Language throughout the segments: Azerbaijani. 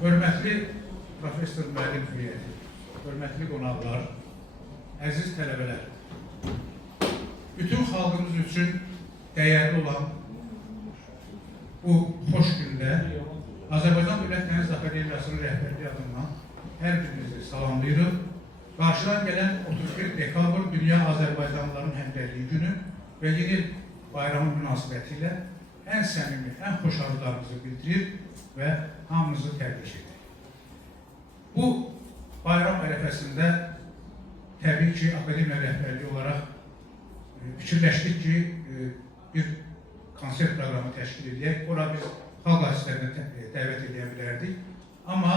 Hörmətli professor müəllim heyəti, hörmətli qonaqlar, əziz tələbələr, bütün xalqımız üçün dəyərli olan bu xoş gündə Azərbaycan Dövlət Dəniz Akademiyasının rəhbərliyi adından hər birinizi salamlayırıq. Qarşıdan gələn 31 dekabr Dünya Azərbaycanlıların Həmrəyliyi günü və yeni bayramı münasibəti ilə ən səmimi, ən xoş arzularımızı bildirir və hamımızı təbrik edir. Bu bayram ərəfəsində təbii ki, akademiya rəhbərliyi olaraq fikirləşdik ki, bir konsert proqramı təşkil edək. Ora biz xalq artistlərini dəvət edə bilərdik. Amma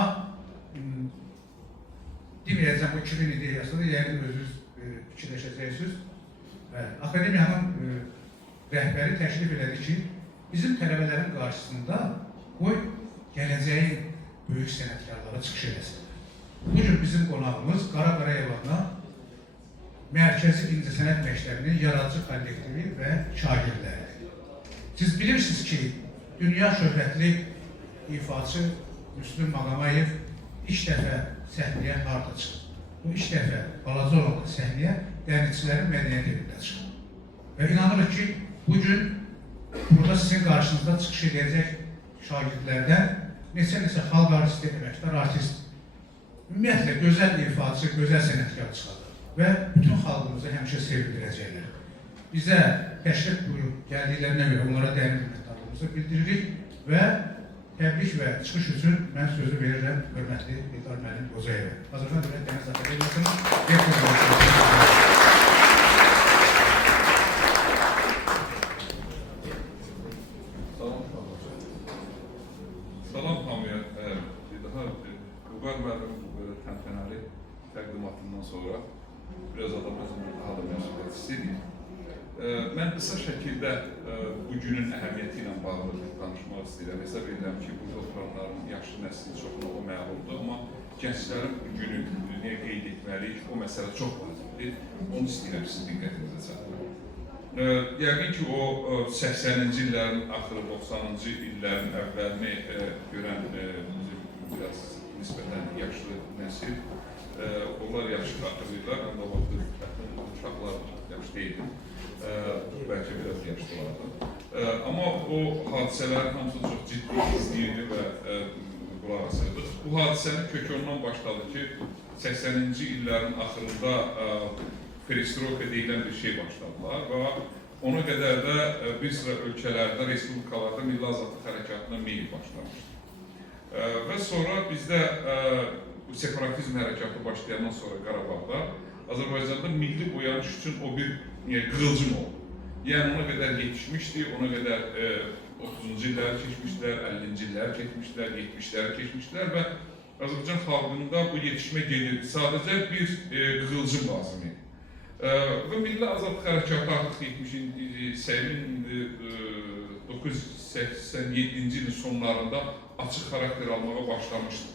deməyəcəm, bu 2000 ideyasıdır, yəqin özünüz fikirləşəcəksiniz. Akademiyanın rəhbəri təklif elədi ki, bizim tələbələrin qarşısında qoy gələcəyin böyük sənətkarları çıxış eləsinlər. Bugün bizim qonağımız Qara Qarayevana Mərkəzi İncəsənət Məktəbinin yaradıcı kollektivi və şagirdləridir. Siz bilirsiniz ki, dünya şöhrətli ifaçı Müslüm Maqamayev ilk dəfə səhnəyə harda çıxır. Bu ilk dəfə balaca olan səhnəyə dənizçilərin mədəniyyət evində çıxır. Və inanırıq ki, bugün burada sizin qarşınızda çıxış edəcək şagirdlərdən neçə xalq artisti, əməkdar artist, ümumiyyətlə gözəl ifaçı, gözəl sənətkar çıxardır və bütün xalqımızı həmişə sevindirəcəklər. Bizə təşrif buyurub gəldiklərinə görə onlara dərin minnətdarlığımızı bildiririk və təbrik və çıxış üçün mən sözü verirəm hörmətli İlqar müəllim Qozayevə. Azərbaycan Dövlət Dəniz Akademiyasının rektor. Salam hamıya. Daha Vüqar müəllimin böyle təntənəli təqdimatından sonra biraz Azərbaycanın daha da məsuliyyət istəyir. Mən qısa şəkildə bu günün əhəmiyyəti ilə bağlı danışmaq istəyirəm. Hesab edirəm ki, burada oturanların yaşlı nəslinin çoxuna o məlumdur, amma gənclərin bu günü niyə qeyd etməliyik, o məsələ çox vacibdir. Onu istəyirəm sizin diqqətinizə çatdırım. Yəqin ki, o 80-ci illərin axırı, 90-cı illərin əvvəlini görən biraz nisbətən yaşlı nəsil, onlar yaxşı xatırlayırlar, həm də o vaxtı uşaqlar yaxşı deyildim, bəlkə biraz yaşlılardı. Amma o hadisələrin hamısı çox ciddi izləyirdi və qulaq asırdı. Bu hadisənin kökü ondan başladı ki, 80-ci illərin axırında perestroika deyilən bir şey başladılar və ona qədər də bir sıra ölkələrdə, respublikalarda milli azadlıq hərəkatına meyil başlamışdı. Və sonra bizdə separatizm hərəkatı başlayandan sonra Qarabağda Azərbaycanda milli uyanış üçün o bir qığılcım oldu. Yəni ona qədər yetişmişdi, ona qədər 30-cu illəri keçmişdilər, 50-ci illəri keçmişdilər, 70-ləri keçmişdilər və Azərbaycan xalqında bu yetişmə gedirdi. Sadəcə bir qığılcım lazım idi. Və milli azadlıq hərəkatı artıq 1987-ci ilin sonlarında açıq xarakter almağa başlamışdı.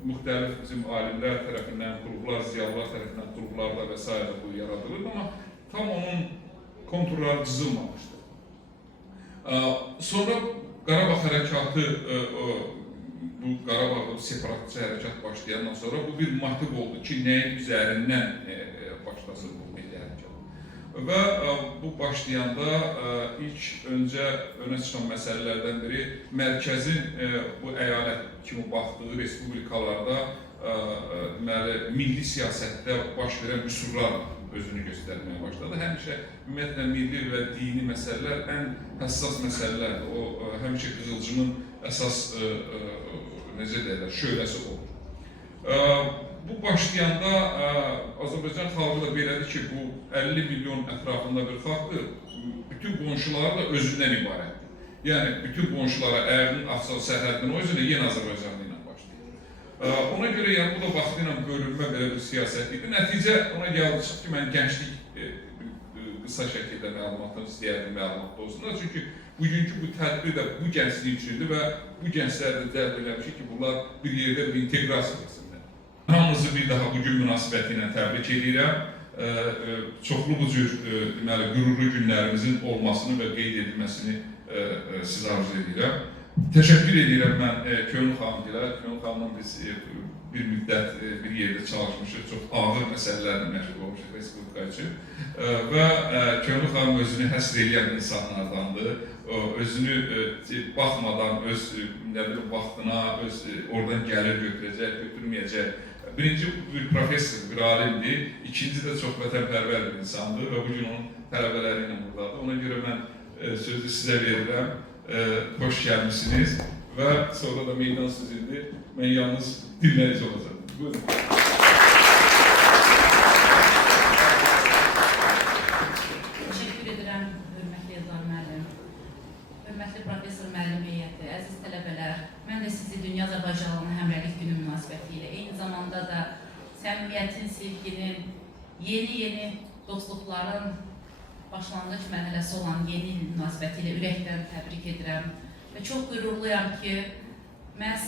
Müxtəlif bizim alimlər tərəfindən, qurumlar, ziyalılar tərəfindən qurumlarda və s. bu yaradılırdı, amma tam onun konturları cızılmamışdı. Sonra Qarabağ hərəkatı, bu Qarabağda separatçı hərəkat başlayandan sonra bu bir motiv oldu ki, nəyin üzərindən başlasın bu milli hərəkat. Və bu başlayanda ilk öncə önə çıxan məsələlərdən biri mərkəzin bu əyalət kimi baxdığı respublikalarda milli siyasətdə baş verən üsullar özünü göstərməyə başladı. Həmişə ümumiyyətlə milli və dini məsələlər ən həssas məsələlərdir. O həmişə qızılcımın əsas necə deyirlər, şöhləsi olur. Bu başlayanda Azərbaycan xalqı da belədir ki, bu 50 milyon ətrafında bir xalqdır, bütün qonşuları da özündən ibarətdir. Yəni, bütün qonşulara əyərinin axsal sərhəddən o üzrə yenə Azərbaycanlı ilə başlayır. Ona görə, yəni, bu da vaxtı ilə bölünmə belə bir siyasət idi. Nəticə ona gəldi çıxdı ki, mən gənclik qısa şəkildə məlumatını istəyərdim, məlumatda olsunlar. Çünki bugünkü bu tədbir də bu gənclik üçündür və bu gənclər də cəlb eləmişik ki, bunlar bir yerdə bir inteqrasiya etsinlər. Hamımızı bir daha bugün münasibəti ilə təbrik edirəm. Çoxlu bu cür qürurlu günlərimizin olmasını və qeyd edilməsini sizə arzu edirəm. Təşəkkür edirəm mən Könül xanımgilə. Könül xanımla biz bir müddət bir yerdə çalışmışıq, çox ağır məsələlərlə məşğul olmuşuq Respublika üçün. Və Könül xanım özünü həsr edən insanlardandır. Özünü baxmadan öz vaxtına, öz oradan gəlir götürəcək, götürməyəcək. Birinci bir professor, bir alimdir. İkinci də çox vətənpərvər bir insandır və bugün onun tələbələri ilə buradadır. Ona görə mən sözü sizə verirəm. Hoş gəlmişsiniz və sonra da meydan sizindir. Mən yalnız dinləyici olacağım. Buyurun. Teşekkür edirəm, hörmətli Eldar müəllim, hörmətli professor müəllim heyəti, əziz tələbələr. Mən də sizi Dünya Azərbaycanlılarının Həmrəylik Günü münasibəti ilə, eyni zamanda da səmimiyyətin, sevginin, yeni dostluqların başlanğıc mərhələsi olan yeni il münasibəti ilə ürəkdən təbrik edirəm və çox qürurluyam ki, məhz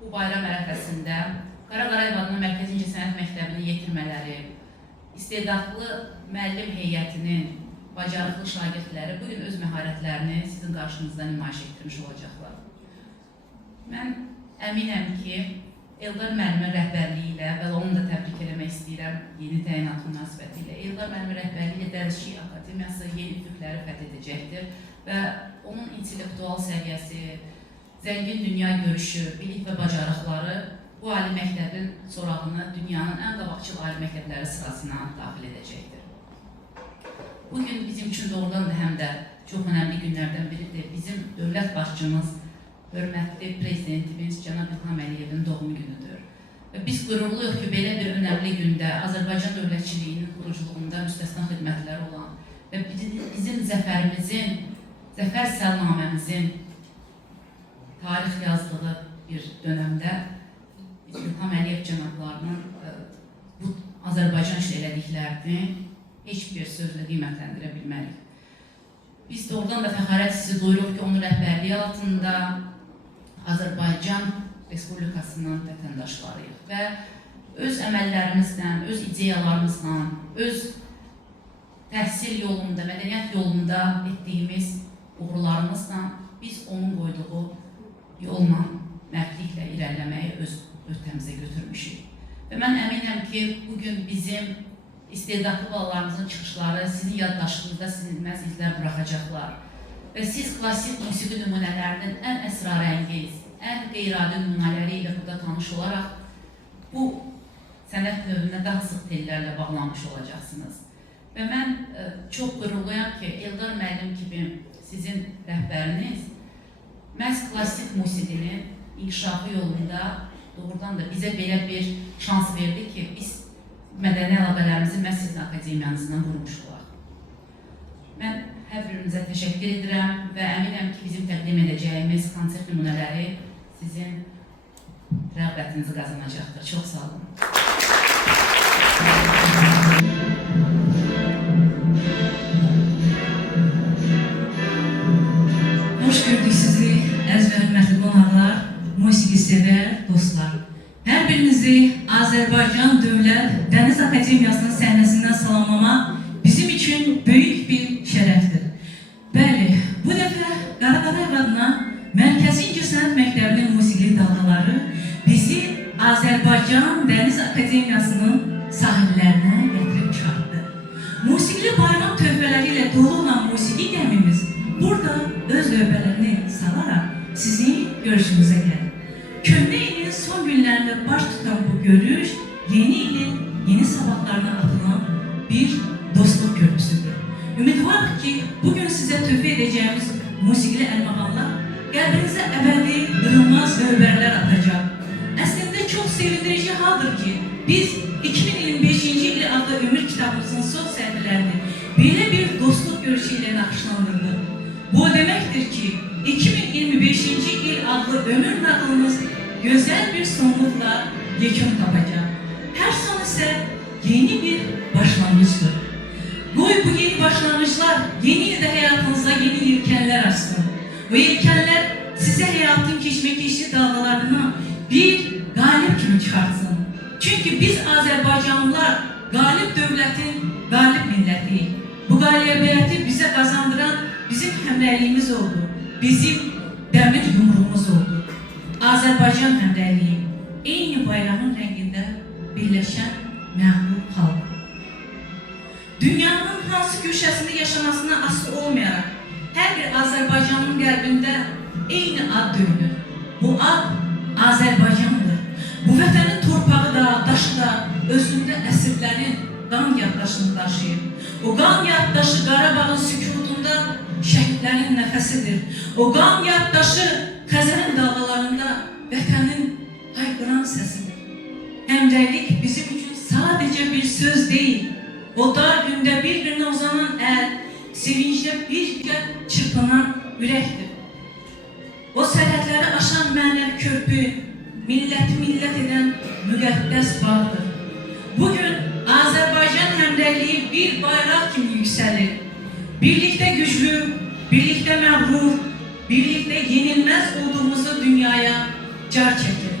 bu bayram ərəfəsində Qara Qarayev adına Mərkəzi İncəsənət Məktəbinin yetirmələri, istedadlı müəllim heyətinin bacarıqlı şagirdləri bugün öz məharətlərini sizin qarşınızda nümayiş etdirmiş olacaqlar. Mən əminəm ki, Eldar müəllimin rəhbərliyi ilə və onu da təbrik eləmək istəyirəm yeni təyinat münasibəti ilə. Eldar müəllimin rəhbərliyi ilə Dənizçilik Akademiyası yeni üfüqləri fəth edəcəkdir və onun intellektual səviyyəsi, zəngin dünya görüşü, bilik və bacarıqları bu ali məktəbin sorağını dünyanın ən qabaqcıl ali məktəbləri sırasına daxil edəcəkdir. Bugün bizim üçün doğrudan da həm də çox önəmli günlərdən biridir. Bizim dövlət başçımız, hörmətli prezidentimiz Cənab İlham Əliyevin doğum günüdür. Və biz qürurluyuq ki, belə bir önəmli gündə Azərbaycan dövlətçiliyinin quruculuğunda müstəsna xidmətlər olan və bizim zəfərimizin, zəfər səlnaməmizin tarix yazdığı bir dönəmdə İlham Əliyev cənablarının bu Azərbaycan üçün elədiklərini heç bir sözlə qiymətləndirə bilmərik. Biz doğrudan da fəxarət hissi duyuruq ki, onun rəhbərliyi altında Azərbaycan Respublikasının vətəndaşlarıyıq və öz əməllərimizlə, öz ideyalarımızla, öz təhsil yolunda, mədəniyyət yolunda etdiyimiz uğurlarımızla biz onun qoyduğu yolla, mərdliklə irəliləməyi öz öhdəmizə götürmüşük. Və mən əminəm ki, bugün bizim istedadlı balalarımızın çıxışları sizin yaddaşınızda silinməz izlər buraxacaqlar. Və siz klassik musiqi nümunələrinin ən əsrarəngiz, ən qeyri-adi nümunələri ilə burada tanış olaraq bu sənət növünə daha sıx tellərlə bağlanmış olacaqsınız. Və mən çox qürurluyam ki, Eldar müəllim kimi sizin rəhbəriniz məhz klassik musiqinin inkişafı yolunda doğrudan da bizə belə bir şans verdi ki, biz mədəni əlaqələrimizi məhz sizin akademiyanızdan qurmuşuq. Mən hər birinizə təşəkkür edirəm və əminəm ki, bizim təqdim edəcəyimiz konsert nümunələri sizin rəğbətinizi qazanacaqdır. Çox sağ olun. Hoş gördük sizi, əziz və hörmətli qonaqlar, musiqi sevər dostlar. Hər birinizi Azərbaycan Dövlət Dəniz Akademiyasının səhnəsindən salamlamaq bizim üçün böyük bir şərəfdir. Bəli, bu dəfə Qara Qarayev adına Mərkəzi İncəsənət Məktəbinin musiqili dalğaları bizi Azərbaycan Dəniz Akademiyasının sahillərinə gətirib çıxartdı. Musiqili bayram töhfələri ilə dolu olan musiqi gəmimiz burada öz növbələrini salaraq sizin görüşünüzə gəlir. Köhnə ilin son günlərində baş tutan bu görüş, yeni ilin yeni sabahlarına atılan bir dostluq köprüsüdür. Ümidvarıq ki, bugün sizə töhfə edəcəyimiz musiqili əlmağanlar qəlbinizə əbədi, qırılmaz lövbərlər atacaq. Əslində çox sevindirici haldır ki, biz 2025-ci il adlı ömür kitabımızın son səhifələrini belə bir dostluq görüşü ilə naxışlandırdıq. Bu o deməkdir ki, 2025-ci il adlı ömür nağılımız gözəl bir sonluqla yekun tapacaq. Hər son isə yeni bir başlanğıcdır. Qoy bu yeni başlanğıclar yeni ildə həyatınızda yeni yelkənlər açsın. Bu yelkənlər sizə həyatın keşməkeşli dalğalarından bir qalib kimi çıxartsın. Çünki biz Azərbaycanlılar qalib dövlətin qalib millətiyik. Bu qalibiyyəti bizə qazandıran bizim həmrəyliyimiz oldu. Bizim dəmir yumruğumuz oldu. Azərbaycan həmrəyliyi, eyni bayrağın rəngində birləşən məğlub xalq. Dünyanın hansı köşəsində yaşamasına asılı olmayaraq, hər bir Azərbaycanın qəlbində eyni ad döyünür. Bu ad Azərbaycandır. Bu vətənin torpağı da, daşı da özündə əsrlərin qan yaddaşını daşıyır. O qan yaddaşı Qarabağın sükutunda şəhidlərin nəfəsidir. O qan yaddaşı Xəzərin dalğalarında vətənin hayqıran səsidir. Həmrəylik bizim üçün sadəcə bir söz deyil. O dar gündə bir-birinə uzanan əl, sevinclə bir-birə çırpınan ürəkdir. O sərhədləri aşan mənəvi körpü, milləti millət edən müqəddəs bağdır. Bugün Azərbaycan həmrəyliyi bir bayraq kimi yüksəlir. Birlikdə güclü, birlikdə məğrur, birlikdə yenilməz olduğumuzu dünyaya car çəkir.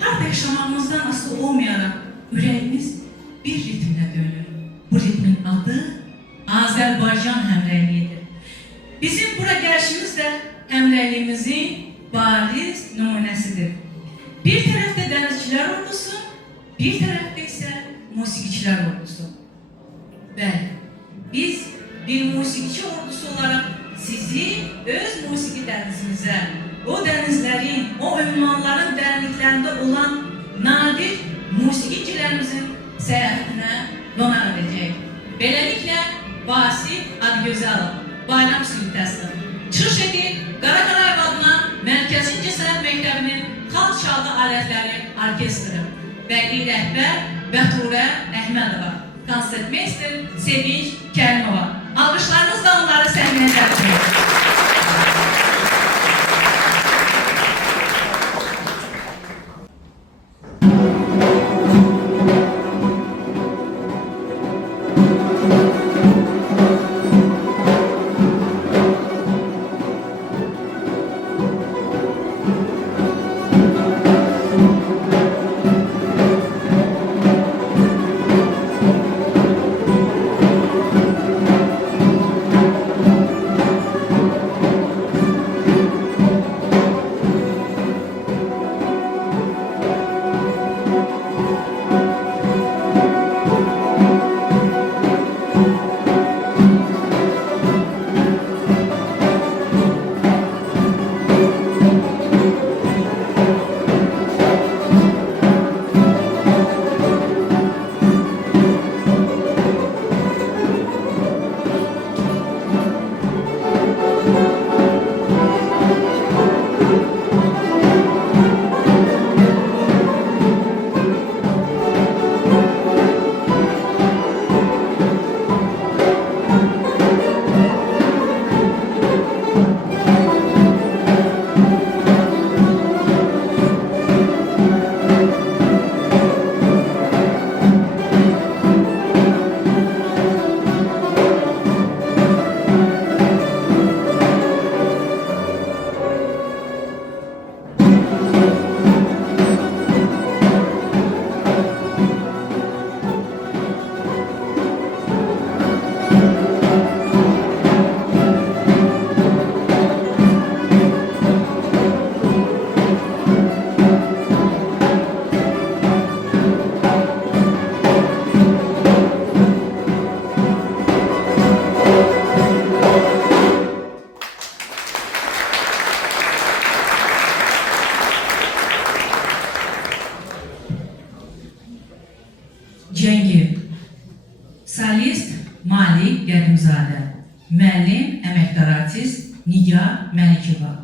Harada yaşamamızdan asılı olmayaraq ürəyimiz bir ritmlə dönür. Bu ritmin adı Azərbaycan həmrəyliyidir. Bizim bura gəlişimiz də həmrəyliyimizin bariz nümunəsidir. Bir tərəfdə dənizçilər ordusu, bir tərəfdə isə musiqiçilər ordusu. Bəli, biz bir musiqiçi ordusu olaraq sizi öz musiqi dənizimizə, o dənizlərin, o ünvanların dərinliklərində olan nadir musiqiçilərimizin səyahətinə qonaq edəcək. Beləliklə, Vasif Adıgözəlov, Bayram Sültəsinin çıxış edir Qaraqarayev adına Mərkəzi İncəsənət Məktəbinin xalq çalğı alətləri orkestri, vəkil rəhbər Bəturə Əhmədova, konsertmeyster Sevinç Kərimova. Alqışlarınızla onları səhnəyə dəvət edirik. Cəngiyev, solist Malik Qədimzadə, müəllim, əməkdar artist Nigar Məlikova.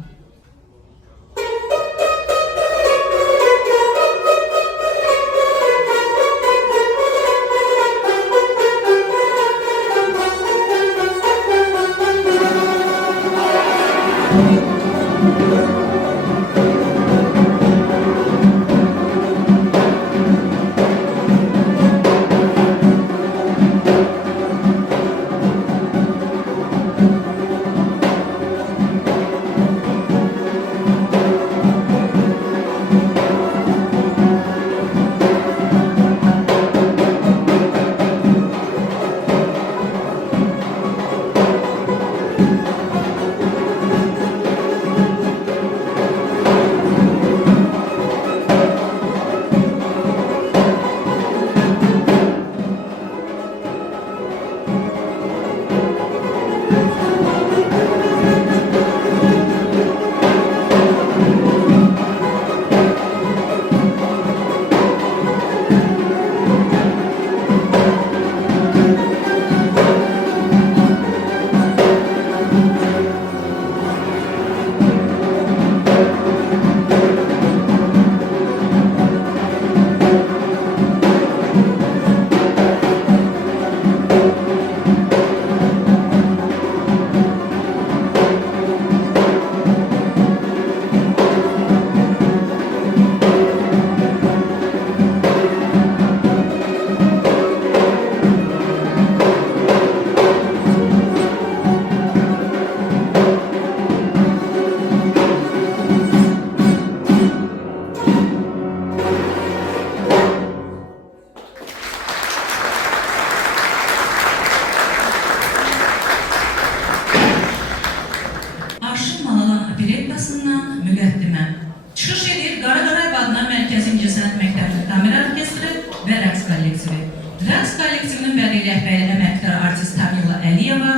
Adana Mərkəzi İncəsənət Məktəbinin Kamera Orkestri və rəqs kollektivi. Rəqs kollektivinin bədii rəhbəri əməkdar artist Tamila Əliyeva,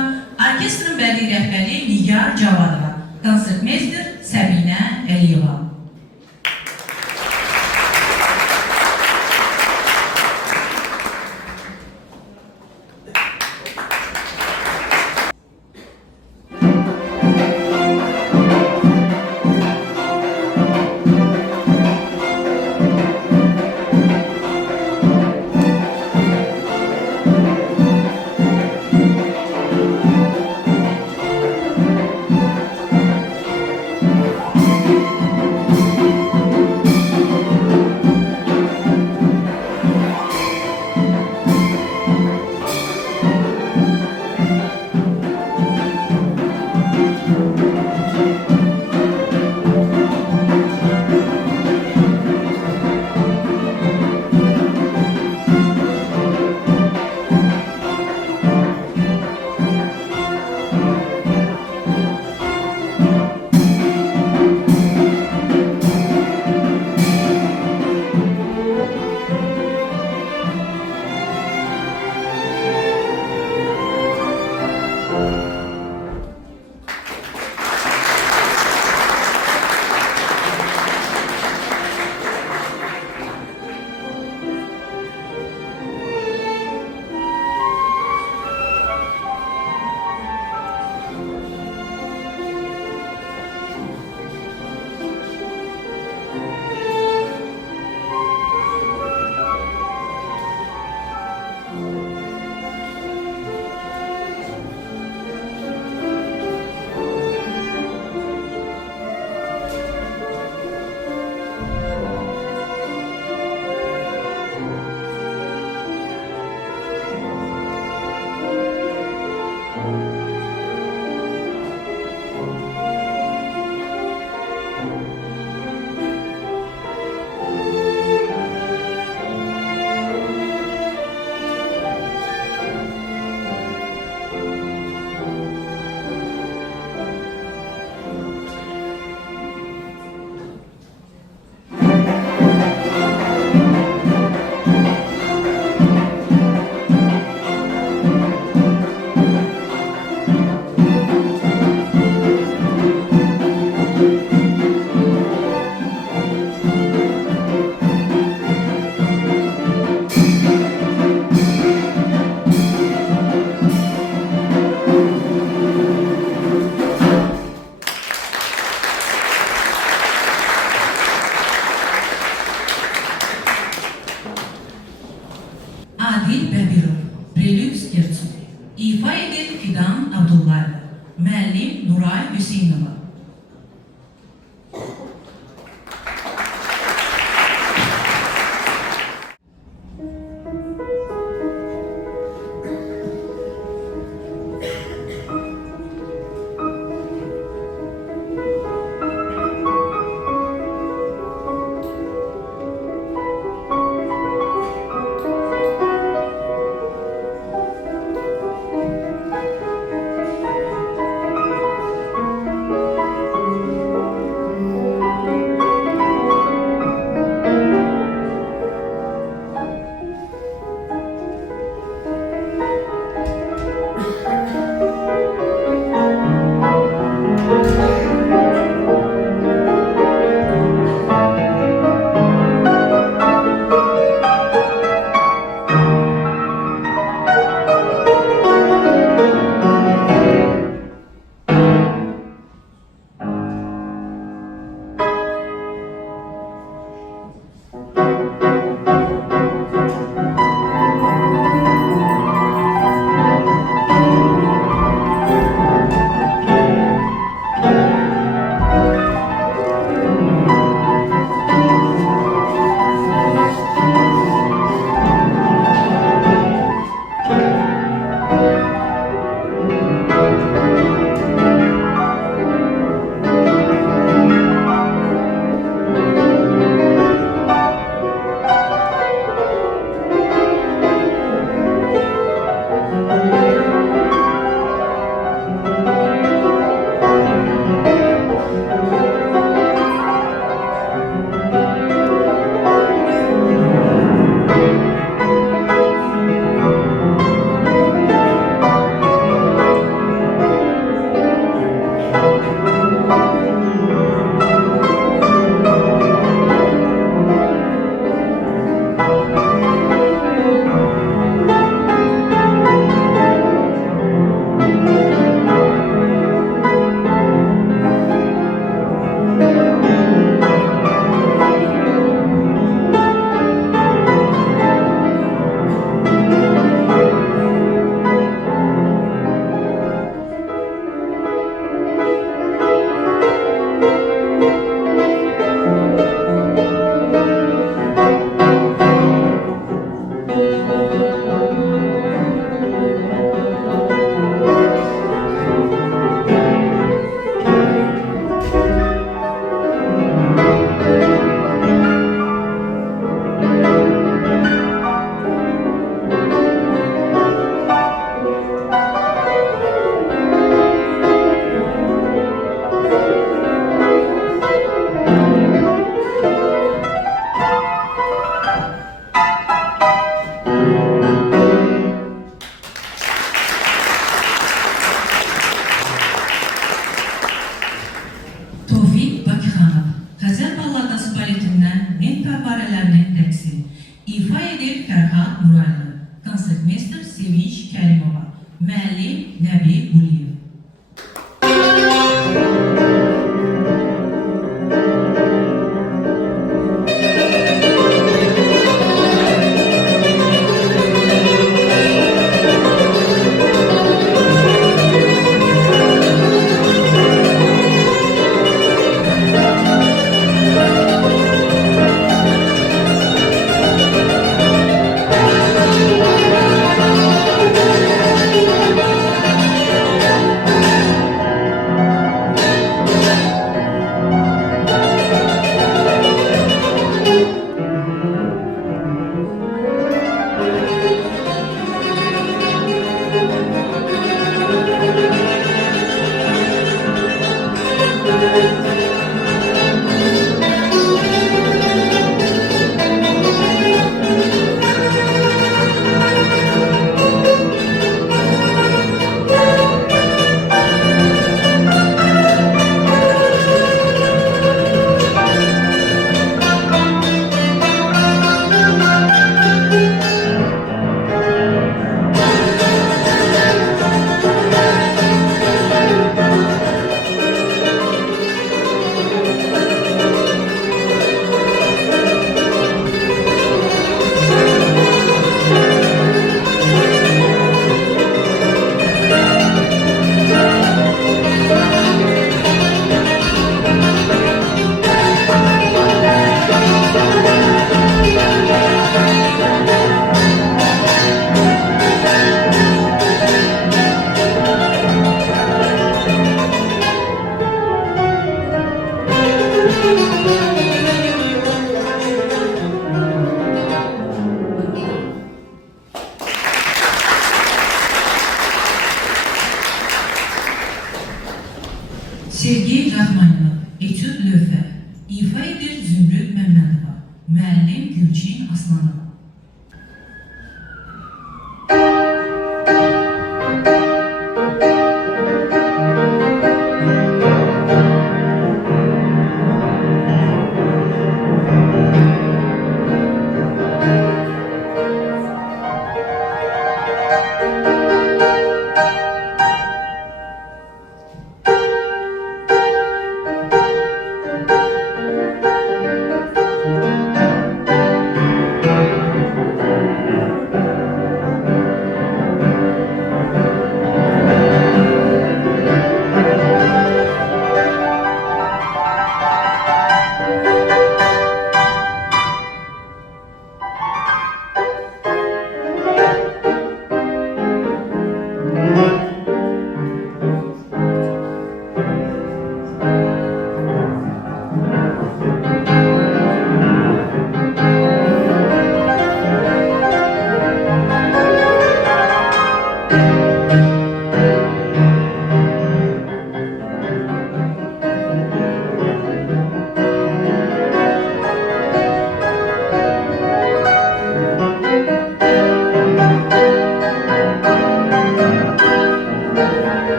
orkestrin bədii rəhbəri Nigar Cavadova, konsertmeyster Səbinə Əliyeva. Adil Bəbirov, Prelüks Erçin, ifa edir Fidan Abdullayev, müəllim Nuray Hüseynova. Muraylı, konsertmeister Sevinç Kərimova, müəllim Nəbi Quliyev. Sergey Rahmanov, etüd lövhə, ifa edir Zümrüd Məmmədova, müəllim Gülçin Aslanova.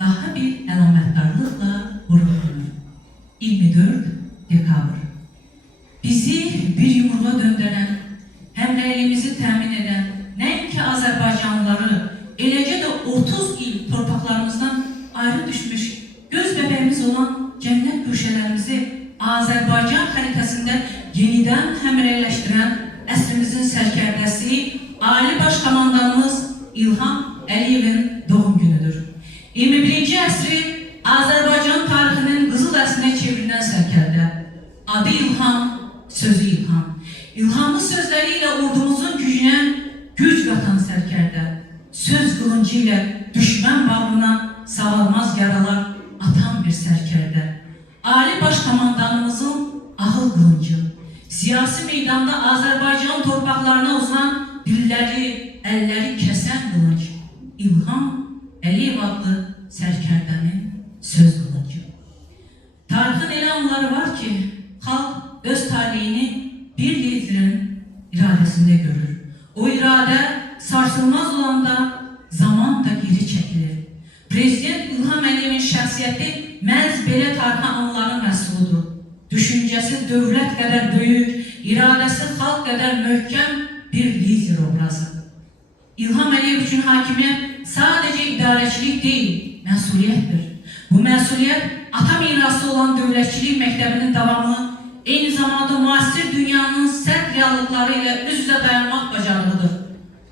daha bir əlamətdarlıqla vurğulanır. 24 dekabr. Bizi bir yumruğa döndürən, həmrəyliyimizi təmin edən, nəinki Azərbaycanlıları, eləcə də 30 il torpaqlarımızdan ayrı düşmüş, göz bəbəyimiz olan cənnət güşələrimizi Azərbaycan xəritəsində yenidən həmrəyləşdirən əsrimizin sərkərdəsi, Ali Baş Komandanımız İlham Əliyevin doğum günüdür. 21-ci əsri Azərbaycan tarixinin qızıl əsrinə çevrilən sərkərdə. Adı İlham, sözü İlham. İlhamlı sözləri ilə ordumuzun gücünə güc qatan sərkərdə. söz qılıncı ilə düşmən bağrına sağalmaz yaralar atan bir sərkərdə. Ali Baş Komandanımızın ağıl qılıncı, siyasi meydanda Azərbaycan torpaqlarına uzanan dilləri, əlləri kəsən qılınc, İlham Əliyev adlı sərkərdənin söz qılıncı. Tarixin elə anları var ki, xalq öz taleyini bir liderin iradəsində görür. O iradə sarsılmaz olanda zaman da geri çəkilir. Prezident İlham Əliyevin şəxsiyyəti məhz belə tarixi anların məhsuludur. Düşüncəsi dövlət qədər böyük, iradəsi xalq qədər möhkəm bir lider obrazı. İlham Əliyev üçün hakimiyyət sadəcə idarəçilik deyil, məsuliyyətdir. Bu məsuliyyət ata mirası olan dövlətçilik məktəbinin davamı, eyni zamanda müasir dünyanın sərt reallıqları ilə üz-üzə dayanmaq bacarığıdır.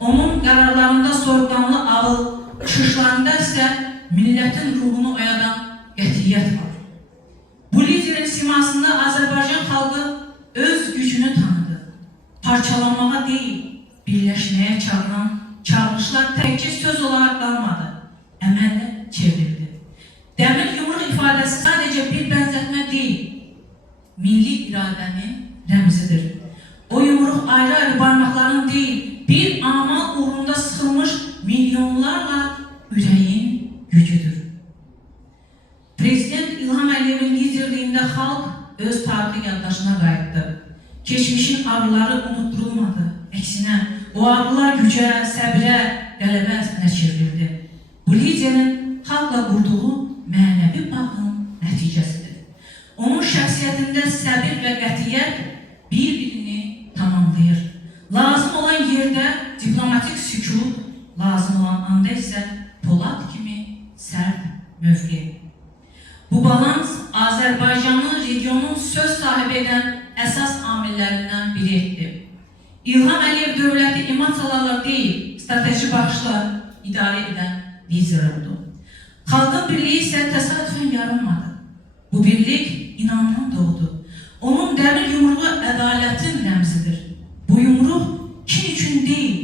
Onun qərarlarında soyuqqanlı ağıl, çıxışlarında isə millətin ruhunu oyadan qətiyyət var. Bu liderin simasında Azərbaycan xalqı öz gücünü tanıdı. Parçalanmağa deyil, birləşməyə çağıran çağırışlar təkcə söz olaraq qalmadı, əməllə çevrildi. Dəmir yumruq ifadəsi sadəcə bir bənzətmə deyil, milli iradənin rəmzidir. O yumruq ayrı-ayrı barmaqların deyil, bir amal uğrunda sıxılmış milyonlarla ürəyin gücüdür. Prezident İlham Əliyevin liderliyində xalq öz tarixi yaddaşına qayıtdı. Keçmişin ağrıları unutturulmadı. Əksinə, o ağrılar gücə, səbirə, qələbəsinə çevrildi. Bu liderin xalqla qurduğu mənəvi bağın nəticəsidir. Onun şəxsiyyətində səbir və qətiyyət bir-birini tamamlayır. Lazım olan yerdə diplomatik sükut, lazım olan anda isə Polad kimi sərt mövqe. Bu balans Azərbaycanın regionun söz sahibi edən əsas amillərindən biri etdi. İlham Əliyev dövləti emosiyalarla deyil, strateji baxışla idarə edən lider oldu. Xalqın birliyi isə təsadüfən yaranmadı. Bu birlik inamdan doğdu. Onun dəmir yumruğu ədalətin rəmzidir. Bu yumruq kim üçün deyil,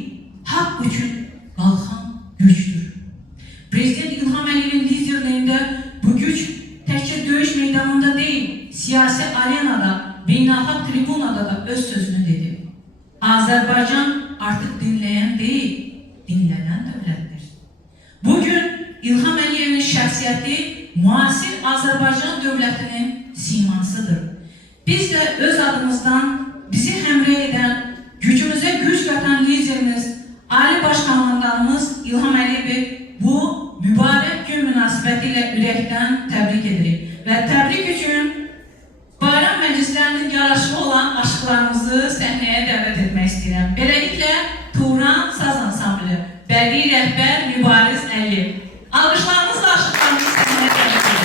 haqq üçün qalxan gücdür. Prezident İlham Əliyevin liderliyində bu güc təkcə döyüş meydanında deyil, siyasi arenada, beynəlxalq tribunada da öz sözünü dedi. Azərbaycan artıq dinləyən deyil, dinlənən dövlətdir. Bugün İlham Əliyevin şəxsiyyəti müasir Azərbaycan dövlətinin simasıdır. Biz də öz adımızdan bizi həmrəy edən, gücümüzə güc qatan liderimiz, Ali Baş Komandanımız İlham Əliyevi bu mübarək gün münasibəti ilə ürəkdən təbrik edirik. Və təbrik üçün bayram məclislərinin yaraşığı olan aşıqlarımızı səhnəyə dəvət etmək istəyirəm. Beləliklə, Turan Saz Ansamblı, bədii rəhbər Mübariz Əliyev. Alqışlarınızla aşıqlarımızı səhnəyə dəvət edirik.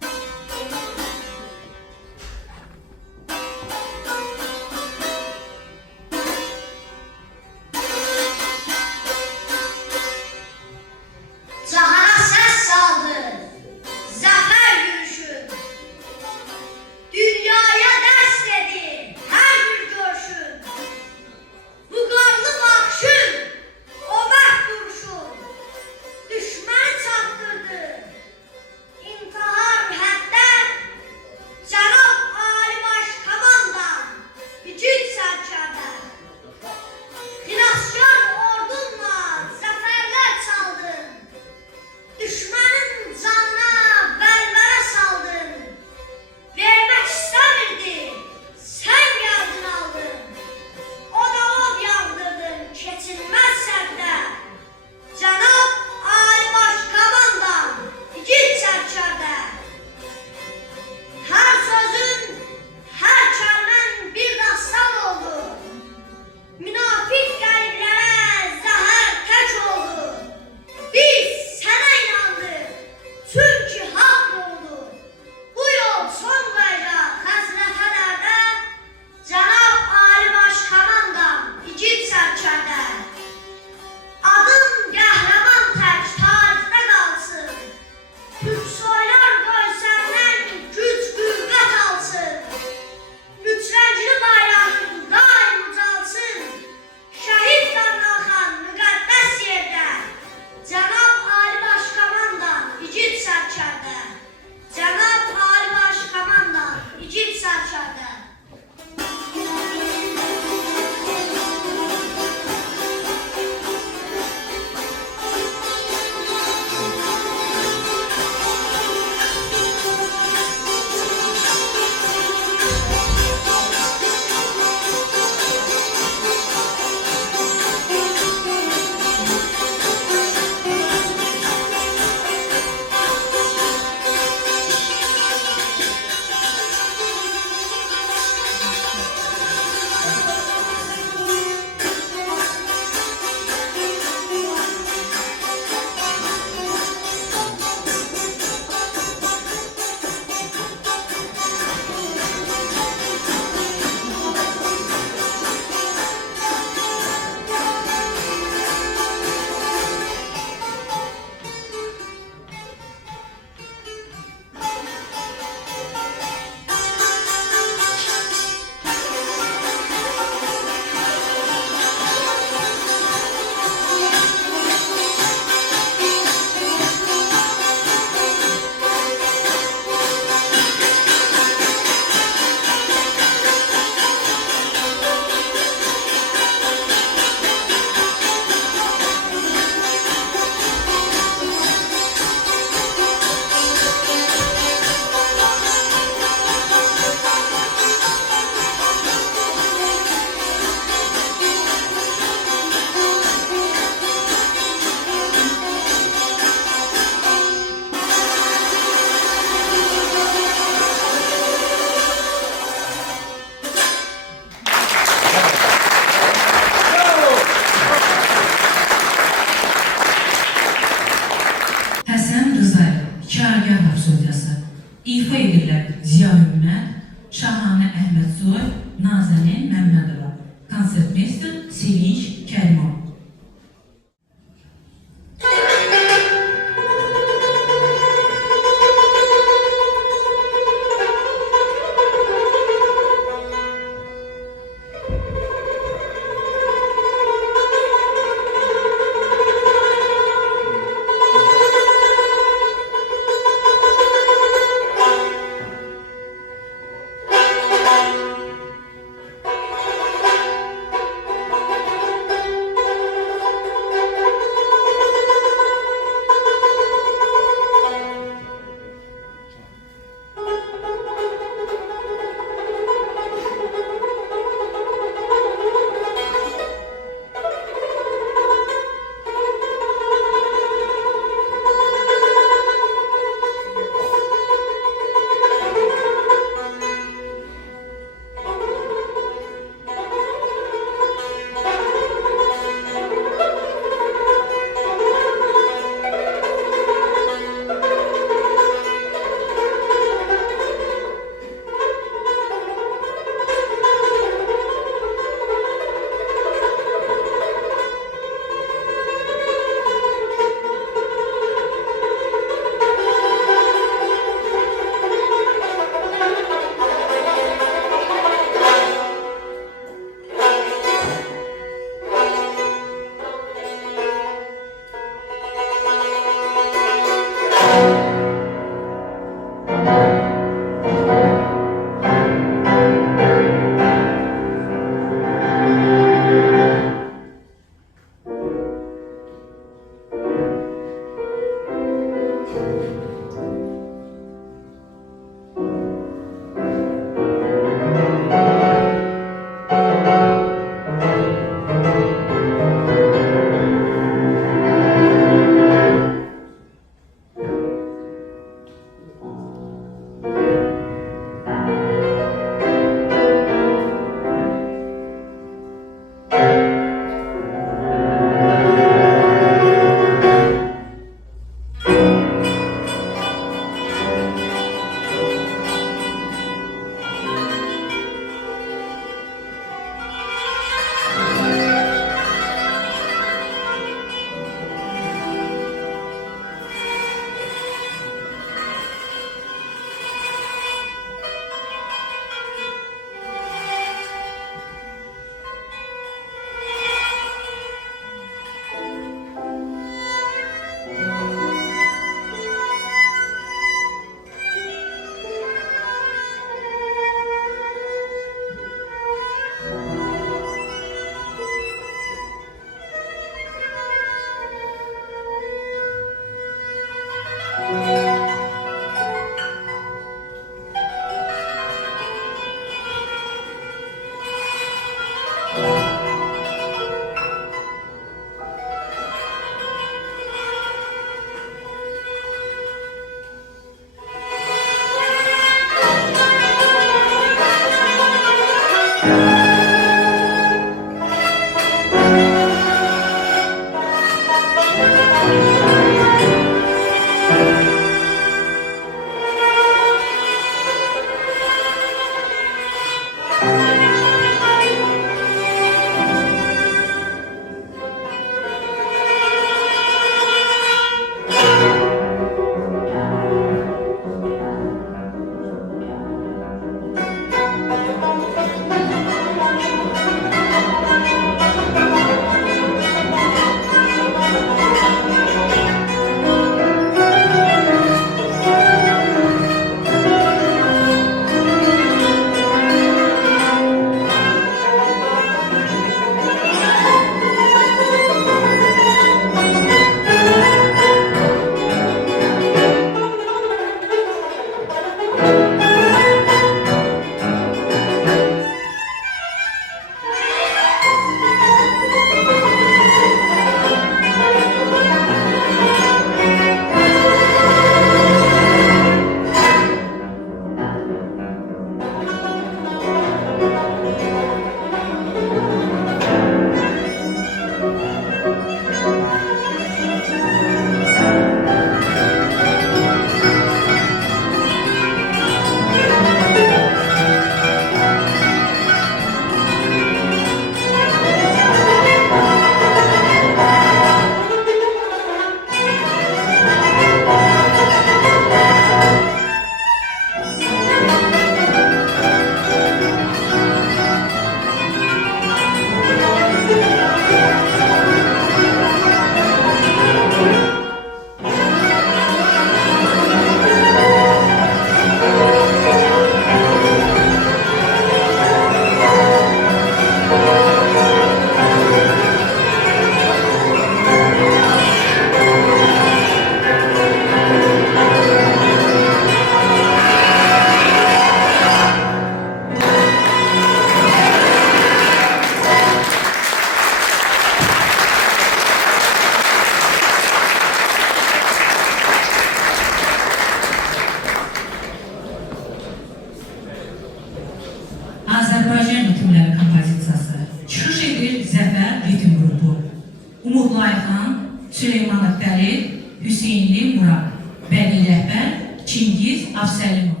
Umudlu Ayxan, Süleymanov Fərid, Hüseynli Murad, Vəli Rəhbər, Çingiz Afsəlimov.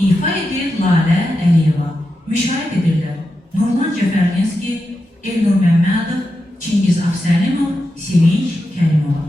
ifa edir Lalə Əliyeva. Müşahidə edirlər Nurlan Cəfərlinski, Elnur Məmmədov, Çingiz Afsəlimov, Sevinç Kərimova.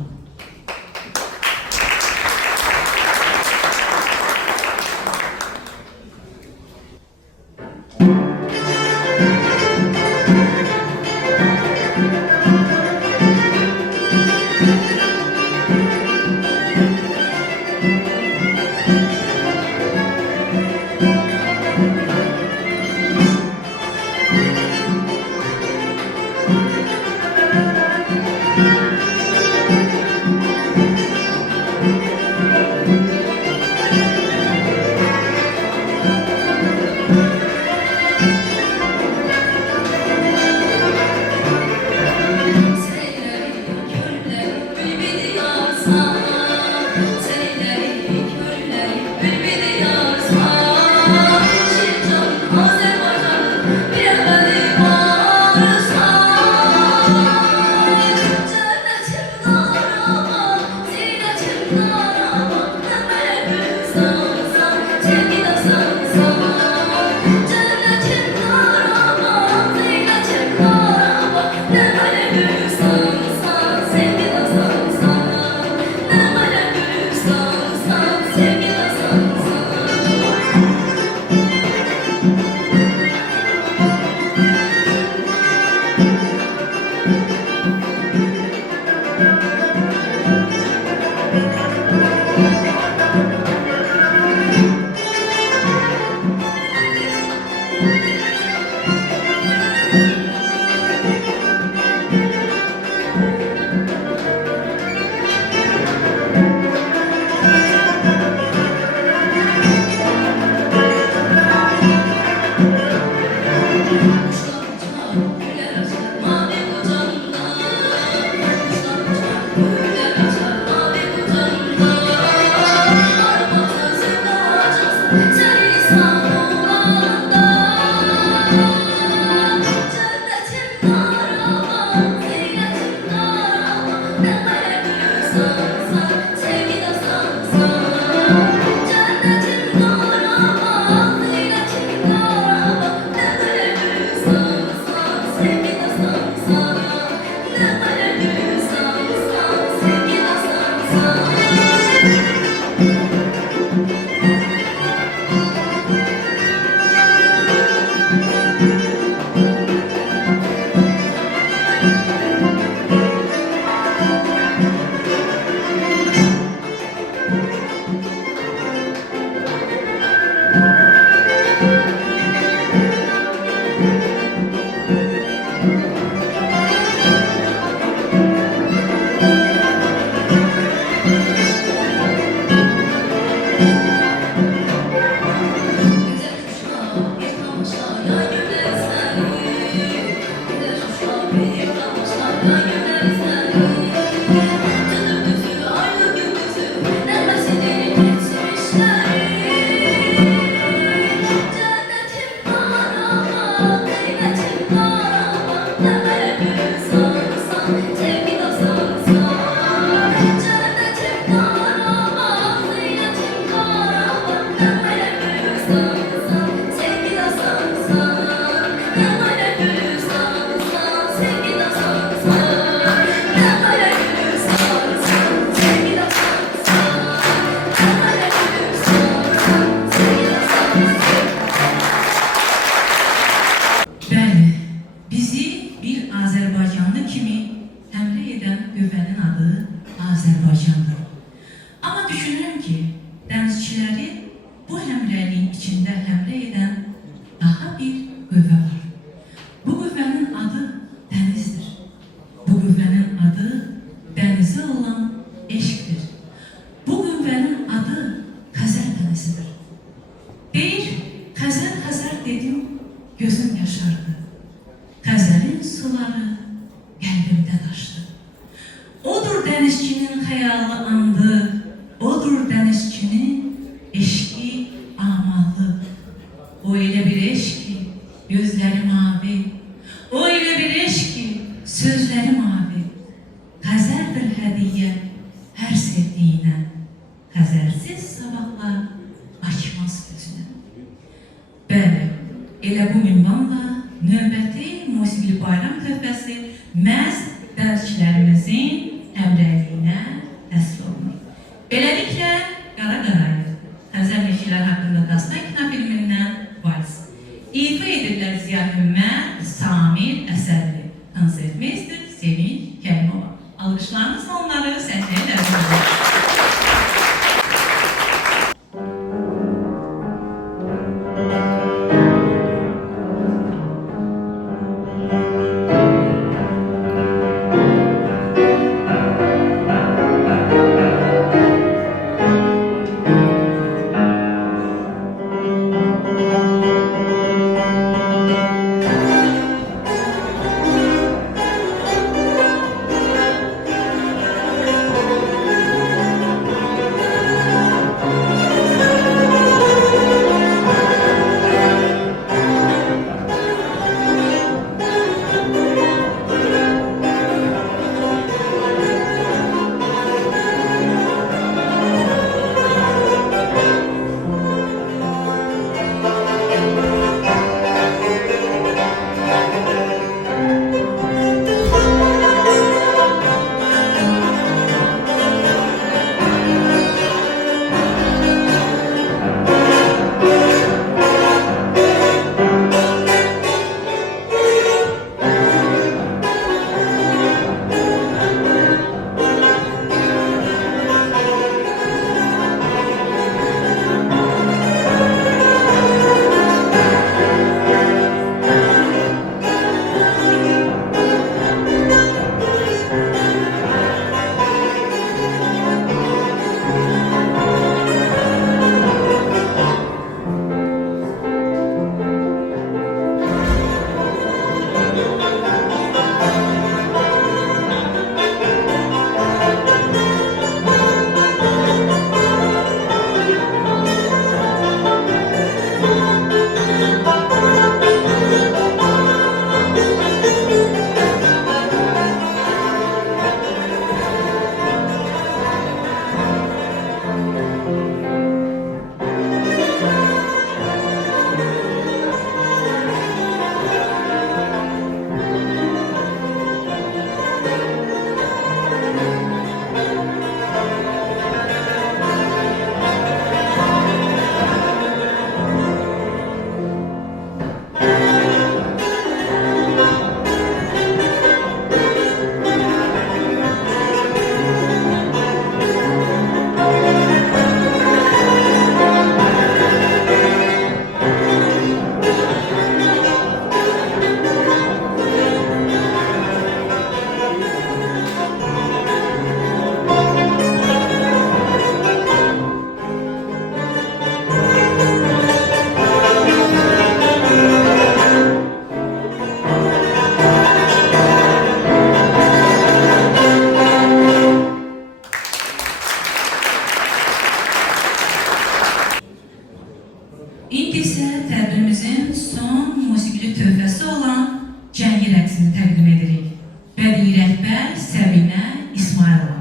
Xəzərdir hədiyyə hər sevdiyinə, xəzərsiz sabahlar açmaz gözünü. Bəli, elə bu ünvanla növbəti musiqili bayram töhfəsi məhz dərziçilərimizin həmrəyliyinə həsr olunur. Beləliklə, Qara Qarayı, Xəzər Meşələr haqqında dastan kinofilmindən vals. İfa edirlər Ziya Hümmət, Samir Əsərli, konsertmeyster Sevinç Kərimova. Alqışlarınızla onları səhnəyə dəvət edilir. İndi isə tədbirimizin son musiqili töhfəsi olan cəngi rəqsini təqdim edirik. Bədii rəhbər Səbinə İsmailova.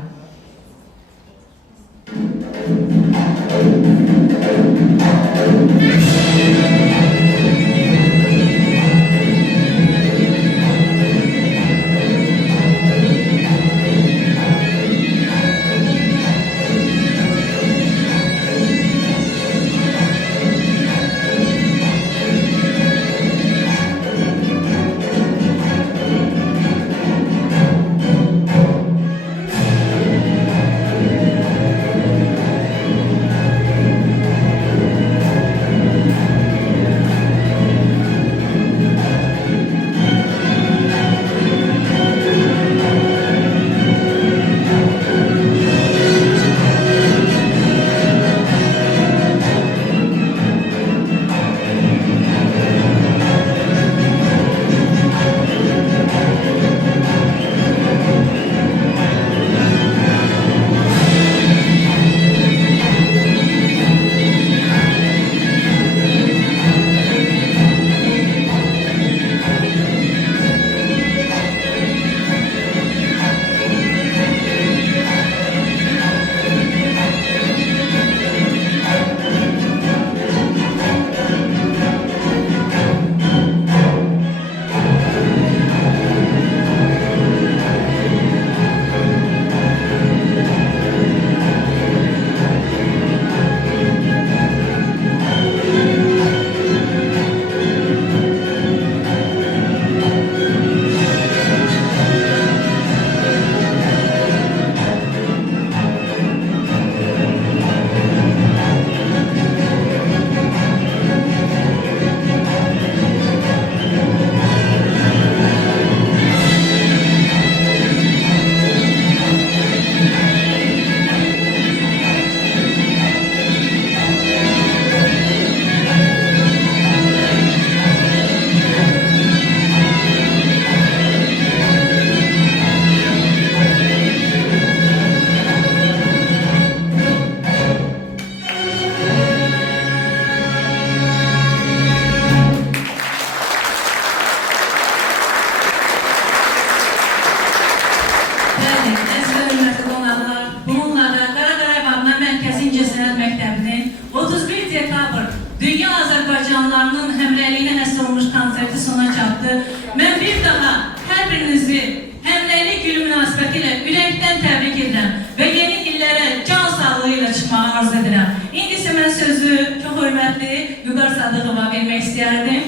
İncəsənət Məktəbinin 31 dekabr Dünya Azərbaycanlılarının həmrəyliyinə həsr olmuş konserti sona çatdı. Mən bir daha hər birinizi həmrəylik günü münasibəti ilə ürəkdən təbrik edirəm və yeni illərə can sağlığı ilə çıxmağı arzu edirəm. İndi isə mən sözü çox hörmətli Vüqar Sadıqova vermək istəyərdim.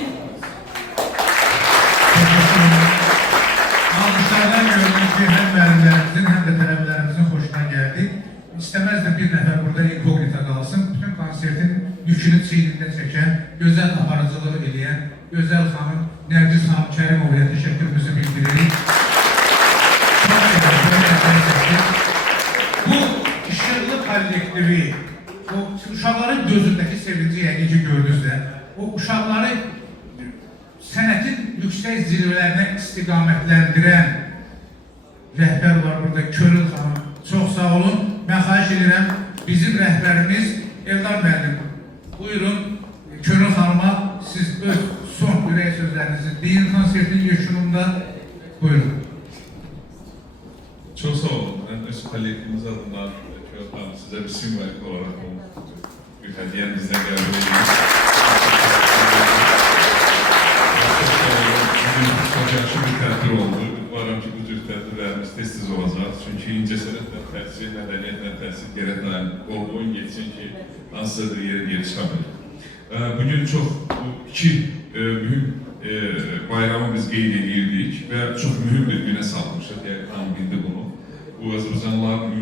Almışlardan gördük ki, həm müəllimlərimizin, həm də tələbələrimizin xoşuna gəldi. İstəməzdim bir nəfər burada inkognita qalsın. Bütün konsertin yükünü çiynində çəkən, gözəl aparıcılığı eləyən, gözəl xanım Nərgiz xanım Kərimovaya təşəkkürümüzü bildiririk. Bu işıqlı kollektivi, o uşaqların gözündəki sevinci yəqin ki gördünüz də, o uşaqları sənətin yüksək zirvələrinə istiqamətləndirən rəhbər var burada, Körül xanım. Çox sağ olun. Mən xahiş edirəm, bizim rəhbərimiz Eldar müəllim. Buyurun, Körül xanıma siz öz son ürək sözlərinizi deyin konsertin yekununda. Buyurun. Çok sağ olun. Ben öz kollektifimiz adına Körül Hanım size bir simbolik olarak bir hediyen bizden geldi. Çok yaxşı bir tədbir oldu. Umarım ki, bu cür tədbirlərimiz tez-tez olacaq. Çünki incəsənətlə təhsil, mədəniyyətlə təhsil gərəkdən qol-boyun geçsin ki, hansısa bir yerə geri çıxa bilir. Bugün çox iki mühüm bayramı biz qeyd edirdik və çox mühüm bir günə salmışıq. Yəni, tam bildi bunu. Bu Azərbaycanlıların,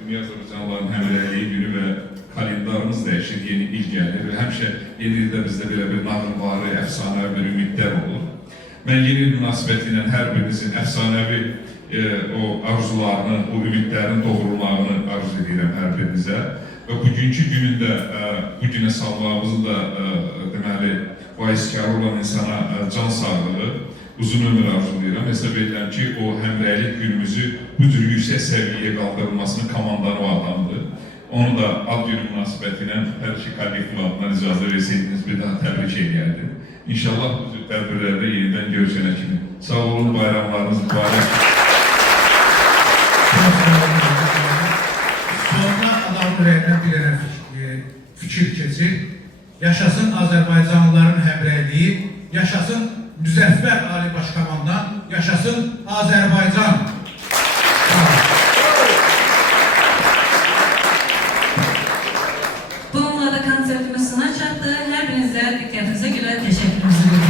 Dünya Azərbaycanlıların həmrəyliyi günü və kalendarımız dəyişir, yeni il gəlir və həmişə yeni ildə bizdə belə bir nağılvari, əfsanəvi bir ümidlər olur. Mən yeni il münasibəti ilə hər birinizin əfsanəvi o arzularını, o ümidlərin doğrulmağını arzu edirəm hər birinizə. Və bugünkü günün də bu günə salmağımızın da deməli vaizkarı olan insana can sağlığı, uzun ömür arzulayıram. Hesab edirəm ki, o həmrəylik günümüzü bu cür yüksək səviyyəyə qaldırılmasının komandanı o adamdır. Onu da ad günü münasibəti ilə hər iki kollektiv adına icazə versəydiniz bir daha təbrik edərdim. İnşallah bu cür tədbirlərdə yenidən görüşənə kimi. Sağ olun, bayramlarınız mübarək. Sonra adam ürəyindən bir dənə fikir keçir. Yaşasın Azərbaycanlıların həmrəyliyi, yaşasın Müzəffər Ali Başkomandan, yaşasın Azərbaycan. Bununla da konsertimiz sona çatdı. Hər birinizə diqqətinizə görə təşəkkürümüzü bildirirəm.